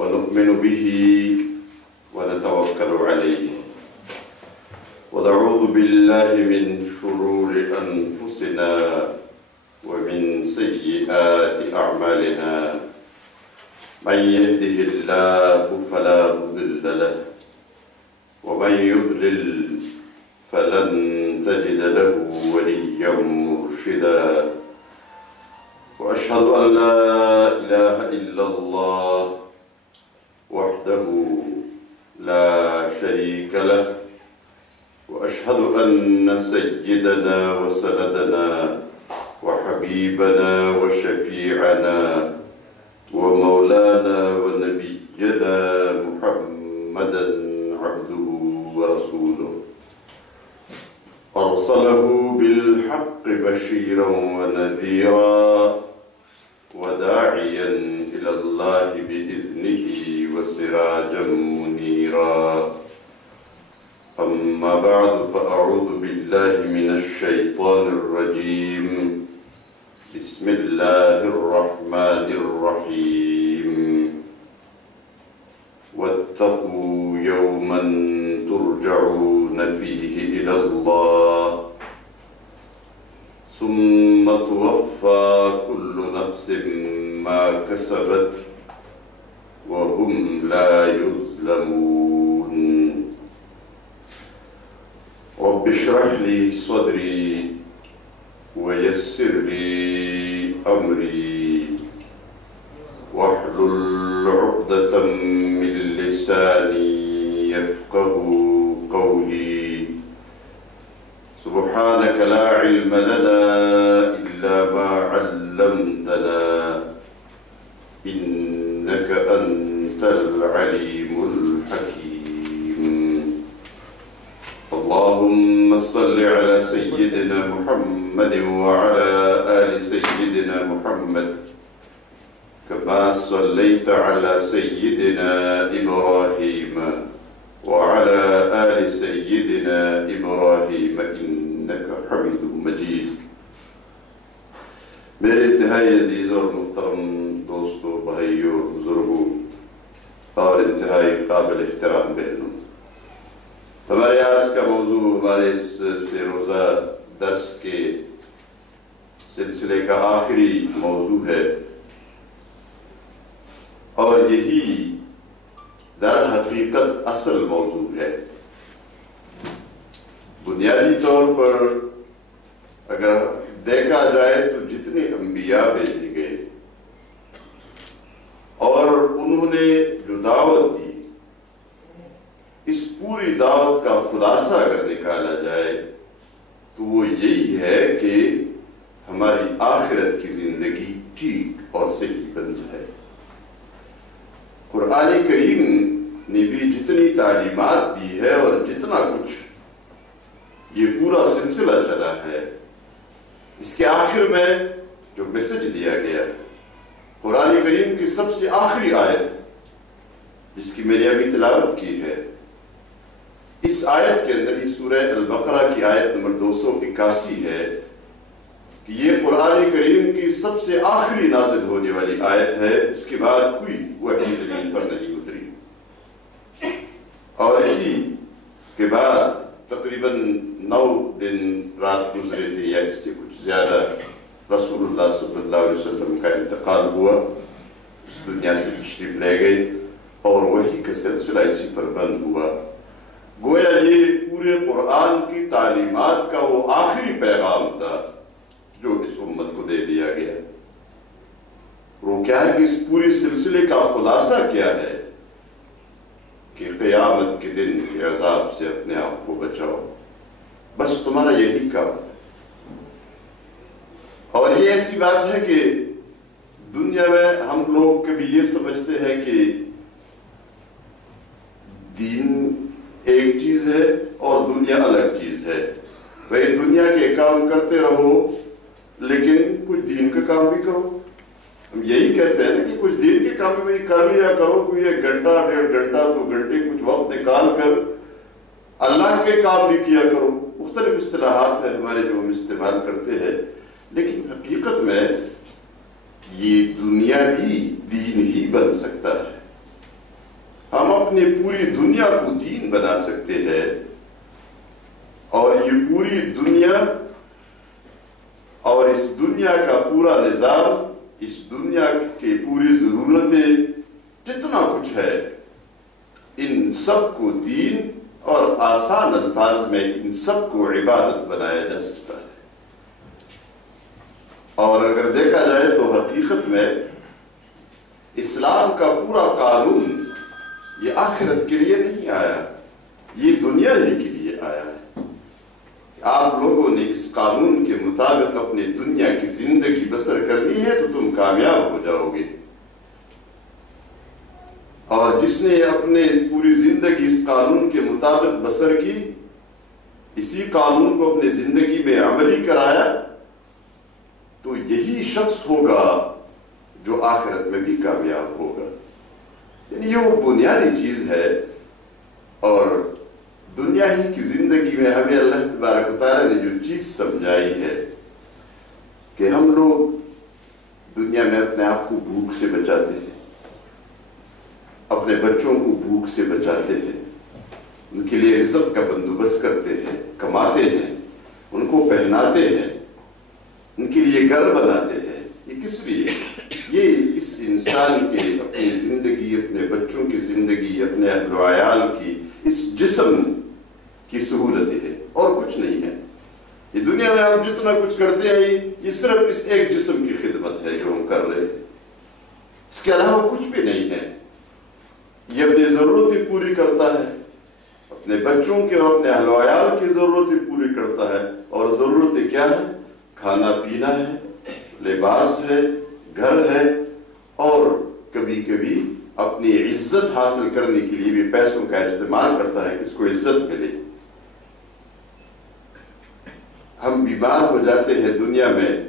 ونؤمن به ونتوكل عليه ونعوذ بالله من شرور أنفسنا ومن سيئات أعمالنا من يهده الله فلا مضل له ومن يضلل فلن تجد له وليا مرشدا وأشهد أن لا إله إلا الله وحده لا شريك له وأشهد أن سيدنا وسندنا وحبيبنا وشفيعنا ومولانا ونبينا محمدا عبده ورسوله أرسله بالحق بشيرا ونذيرا وداعيا إلى الله بإذنه وسراجا منيرا أما بعد فأعوذ بالله من الشيطان الرجيم بسم الله الرحمن الرحيم واتقوا يوما ترجعون فيه إلى الله ثم توفى كل نفس ما كسبت وهم لا يظلمون رب اشرح لي صدري ويسر لي أمري واحلل عقدة من لساني يفقه قولي سبحانك لا علم لنا إلا ما علمتنا إنك أنت العليم الحكيم اللهم صل على سيدنا محمد وعلى آل سيدنا محمد كما صليت على سيدنا إبراهيم وعلى آل سيدنا إبراهيم إنك حميد مجيد میرے انتہائی عزیز اور محترم دوستوں بھائیوں بزرگوں اور انتہائی قابل احترام بہنوں، ہمارے آج کا موضوع ہمارے اس روزہ درس کے سلسلے کا آخری موضوع ہے، اور یہی در حقیقت اصل موضوع ہے۔ بنیادی طور پر اگر دیکھا جائے تو جتنے انبیاء بھیجے گئے اور انہوں نے جو دعوت دی، اس پوری دعوت کا خلاصہ اگر نکالا جائے تو وہ یہی ہے کہ ہماری آخرت کی زندگی ٹھیک اور صحیح بن جائے۔ قرآن کریم نے بھی جتنی تعلیمات دی ہے اور جتنا کچھ یہ پورا سلسلہ چلا ہے، اس کے آخر میں جو میسج دیا گیا قرآن کریم کی سب سے آخری آیت جس کی میں نے ابھی تلاوت کی ہے، اس آیت کے اندر ہی سورہ البقرہ کی آیت نمبر 281 ہے کہ یہ قرآن کریم کی سب سے آخری نازل ہونے والی آیت ہے، اس کے بعد کوئی وحی زمین پر نہیں اتری، اور اسی کے بعد تقریباً 9 دن رات گزرے تھے یا اس سے کچھ زیادہ، رسول اللہ صلی اللہ علیہ وسلم کا انتقال ہوا، اس دنیا سے تشریف لے گئے اور وحی کا سلسلہ اسی پر بند ہوا۔ گویا یہ پورے قرآن کی تعلیمات کا وہ آخری پیغام تھا جو اس امت کو دے دیا گیا۔ وہ کیا ہے کہ اس پورے سلسلے کا خلاصہ کیا ہے کہ قیامت کے دن کے عذاب سے اپنے آپ کو بچاؤ، بس تمہارا یہی کام ہے۔ اور یہ ایسی بات ہے کہ دنیا میں ہم لوگ کبھی یہ سمجھتے ہیں کہ دین ایک چیز ہے اور دنیا الگ چیز ہے، بھئی دنیا کے کام کرتے رہو لیکن کچھ دین کا کام بھی کرو۔ ہم یہی کہتے ہیں کہ کچھ دین کے کام بھی کر لیا کرو، کوئی 1 گھنٹہ 1.5 گھنٹہ 2 گھنٹے کچھ وقت نکال کر اللہ کے کام بھی کیا کرو۔ مختلف اصطلاحات ہیں ہمارے جو ہم استعمال کرتے ہیں، لیکن حقیقت میں یہ دنیا بھی دین ہی بن سکتا ہے۔ अपनी पूरी दुनिया को दीन बना सकते हैं, और ये पूरी दुनिया और इस दुनिया का पूरा निजाम, इस दुनिया की पूरी जरूरतें, जितना कुछ है, इन सब को दीन और आसान अल्फाज में इन सब को इबादत बनाया जा सकता है। और अगर देखा जाए तो हकीकत में इस्लाम का पूरा कानून ये आखिरत के लिए नहीं आया, ये दुनिया ही के लिए आया है। आप लोगों ने इस कानून के मुताबिक अपनी दुनिया की जिंदगी बसर करनी है तो तुम कामयाब हो जाओगे, और जिसने अपने पूरी जिंदगी इस कानून के मुताबिक बसर की, इसी कानून को अपनी जिंदगी में अमली कराया, तो यही शख्स होगा जो आखिरत में भी कामयाब होगा। यानी ये वो बुनियादी चीज है। और दुनिया ही की जिंदगी में हमें अल्लाह तबारक व तआला ने जो चीज समझाई है कि हम लोग दुनिया में अपने आप को भूख से बचाते हैं, अपने बच्चों को भूख से बचाते हैं, उनके लिए रिज़्क़ का बंदोबस्त करते हैं, कमाते हैं, उनको पहनाते हैं, उनके लिए घर बनाते हैं। ये किस लिए? ये इस इंसान के अपनी जिंदगी, अपने बच्चों की जिंदगी, अपने अहल व अयाल की, इस जिस्म की सहूलतें है, और कुछ नहीं है। ये दुनिया में हम जितना कुछ करते हैं ये सिर्फ इस एक जिस्म की खिदमत है जो हम कर रहे हैं, इसके अलावा कुछ भी नहीं है। ये अपनी जरूरतें पूरी करता है, अपने बच्चों के और अपने अहल व अयाल की जरूरतें पूरी करता है। और जरूरतें क्या है? खाना पीना है, लिबास है, घर है, और कभी कभी अपनी इज्जत हासिल करने के लिए भी पैसों का इस्तेमाल करता है कि इसको इज्जत मिले। हम बीमार हो जाते हैं दुनिया में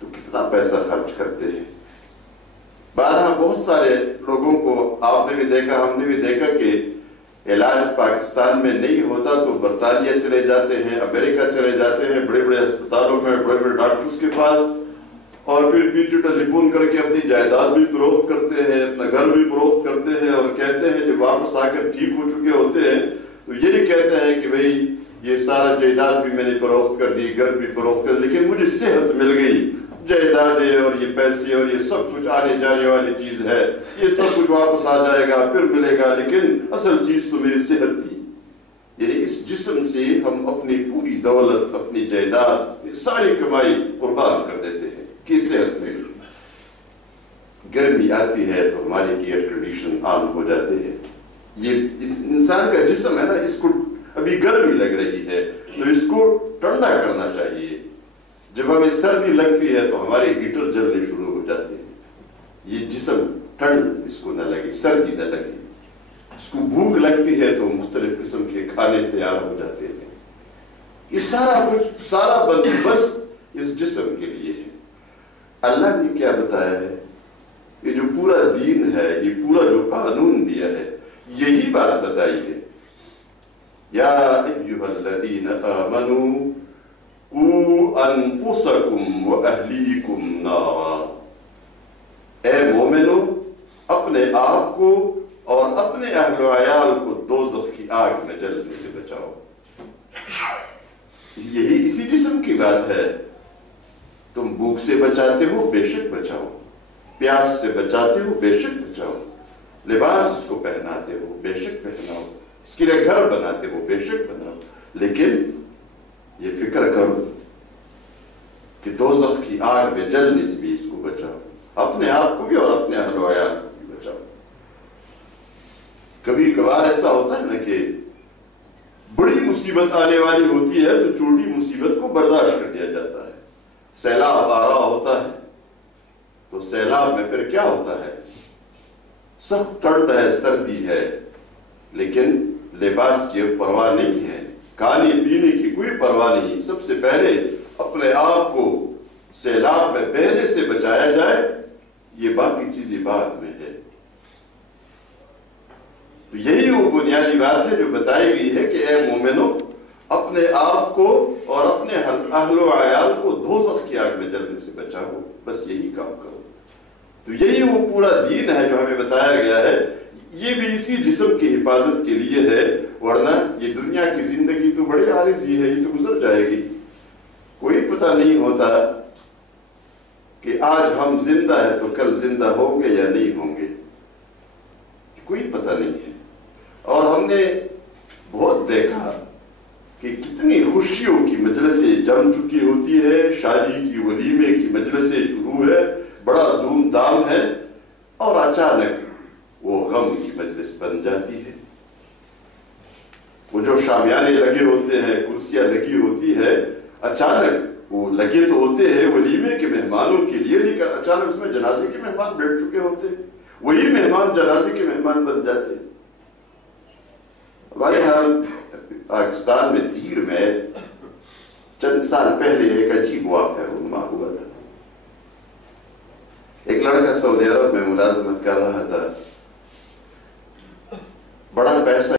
तो कितना पैसा खर्च करते हैं। बारह बहुत सारे लोगों को आपने भी देखा, हमने भी देखा कि इलाज पाकिस्तान में नहीं होता तो बरतानिया चले जाते हैं, अमेरिका चले जाते हैं, बड़े बड़े अस्पतालों में बड़े बड़े डॉक्टर्स के पास, और फिर पीछे टेलीफोन करके अपनी जायदाद भी फरोख्त करते हैं, अपना घर भी फरोख्त करते हैं, और कहते हैं जब वापस आकर ठीक हो चुके होते हैं तो यही कहते हैं कि भाई ये सारा जायदाद भी मैंने फरोख्त कर दी, घर भी फरोख्त कर दी, लेकिन मुझे सेहत मिल गई। जायदादें और ये पैसे और ये सब कुछ आने जाने वाली चीज है, ये सब कुछ वापस आ जाएगा, फिर मिलेगा, लेकिन असल चीज तो मेरी सेहत थी। यानी इस जिस्म से हम अपनी पूरी दौलत, अपनी जायदाद, सारी कमाई कुर्बान कर देते हैं कि सेहत में। गर्मी आती है तो हमारे एयर कंडीशन ऑन हो जाते हैं। ये इस इंसान का जिस्म है ना, इसको अभी गर्मी लग रही है तो इसको ठंडा करना चाहिए। जब हमें सर्दी लगती है तो हमारे हीटर जलने शुरू हो जाते हैं। ये जिस्म ठंड इसको न लगे, सर्दी न लगे। इसको भूख लगती है तो मुख्तलिफ किस्म के खाने तैयार हो जाते हैं। ये सारा कुछ, सारा बंदोबस्त इस जिस्म के लिए है। अल्लाह ने क्या बताया है? ये जो पूरा दीन है, ये पूरा जो कानून दिया है, यही बात बताई है। या अय्युहल्लज़ीना आमनू क़ू अनफुसकुम व अहलीकुम नारा। ए मोमिनो, अपने आप को और अपने अहल व अयाल को दोज़ख की आग में जलने से बचाओ। यही इसी जिस्म की बात है। तुम भूख से बचाते हो, बेशक बचाओ। प्यास से बचाते हो, बेशक बचाओ। लिबास इसको पहनाते हो, बेशक पहनाओ। इसके लिए घर बनाते हो, बेशक बनाओ। लेकिन ये फिक्र करो कि दोज़ख की आग में जलने से भी इसको बचाओ, अपने आप को भी और अपने अहल व अयाल को भी बचाओ। कभी कभार ऐसा होता है ना कि बड़ी मुसीबत आने वाली होती है तो छोटी मुसीबत को बर्दाश्त कर दिया जाता है। सैलाब आ रहा होता है तो सैलाब में फिर क्या होता है? सख्त ठंड है, सर्दी है, लेकिन लिबास की परवाह नहीं है, खाने पीने की कोई परवाह नहीं। सबसे पहले अपने आप को सैलाब में बहने से बचाया जाए, ये बाकी चीजें बाद में है। तो यही वो बुनियादी बात है जो बताई गई है कि ए मोमिनो, अपने आप को और अपने अहल व अयाल को दोज़ख की आग में जलने से बचाओ। बस यही काम करो। तो यही वो पूरा दीन है जो हमें बताया गया है। یہ بھی اسی جسم کی حفاظت کے لیے ہے، ورنہ یہ دنیا کی زندگی تو بڑی عارضی ہے، یہ تو گزر جائے گی۔ کوئی پتہ نہیں ہوتا کہ آج ہم زندہ ہیں تو کل زندہ ہوں گے یا نہیں ہوں گے، کوئی پتہ نہیں ہے۔ اور ہم نے بہت دیکھا کہ کتنی خوشیوں کی مجلسیں جم چکی ہوتی ہے، شادی کی ولیمے کی مجلسیں شروع ہے، بڑا دھوم دھام ہے، اور اچانک وہ غم کی مجلس بن جاتی ہے۔ وہ جو شامیانے لگے ہوتے ہیں، کرسیاں لگی ہوتی ہے، اچانک وہ لگے تو ہوتے ہیں ولیمے کے مہمانوں کے لیے، لیکن اچانک اس میں جنازے کے مہمان بیٹھ چکے ہوتے ہیں، وہی مہمان جنازے کے مہمان بن جاتے ہیں۔ ہمارے یہاں پاکستان میں دیر میں چند سال پہلے ایک عجیب واقعہ رونما ہوا تھا۔ ایک لڑکا سعودی عرب میں ملازمت کر رہا تھا، بڑا پیسہ